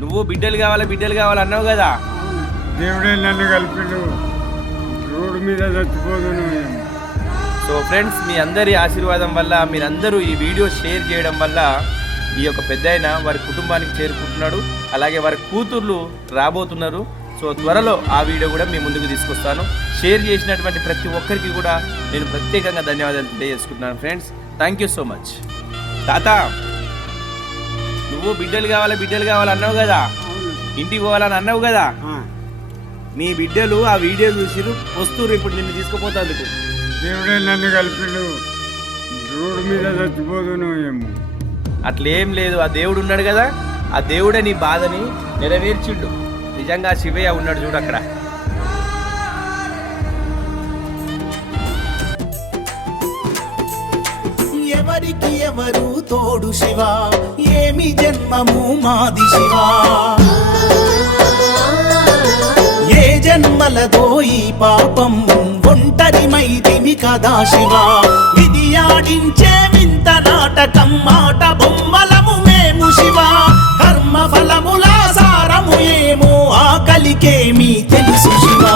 నువ్వు బిడ్డలు కావాలి బిడ్డలు కావాలి అన్నావు కదా. దేవుడే నన్ను కలిపిండు. రోడ్డు మీద చచ్చిపోదును సో ఫ్రెండ్స్ మీ అందరి ఆశీర్వాదం వల్ల మీరందరూ ఈ వీడియో షేర్ చేయడం వల్ల ఈ యొక్క పెద్ద వారి కుటుంబానికి చేరుకుంటున్నాడు. అలాగే వారి కూతుర్లు రాబోతున్నారు. సో త్వరలో ఆ వీడియో కూడా మీ ముందుకు తీసుకొస్తాను. షేర్ చేసినటువంటి ప్రతి ఒక్కరికి కూడా నేను ప్రత్యేకంగా ధన్యవాదాలు తెలియజేసుకుంటున్నాను friends. Thank you so much తాత! నువ్వు బిడ్డలు కావాలి బిడ్డలు కావాలి అన్నావు కదా? ఇంటికి పోవాలని అన్నావు కదా? నీ బిడ్డలు ఆ వీడియో చూసిరు వస్తురు ఇప్పుడు నిన్ను తీసుకుపోతాందుకు. దేవుడే నన్ను కలిపిండు. రోడ్డు మీద చచ్చిపోదును ఏమో. అట్లేం లేదు ఆ దేవుడు ఉన్నాడు కదా? ఆ దేవుడే నీ బాధని నెరవేర్చిండు. నిజంగా శివయ్య ఉన్నాడు చూడు అక్కడ. ఎవరికి ఎవరు తోడు శివ? ఏమి జన్మము మాది శివా? ఏ జన్మలతో ఈ పాపం ఒంటరి మైదిమి కదా శివా? ఇది ఆడించే వింత నాటకం మాట బొమ్మలము మేము శివా. కర్మ ఫలముల సారము ఏమో ఆకలికేమీ తెలుసు శివా.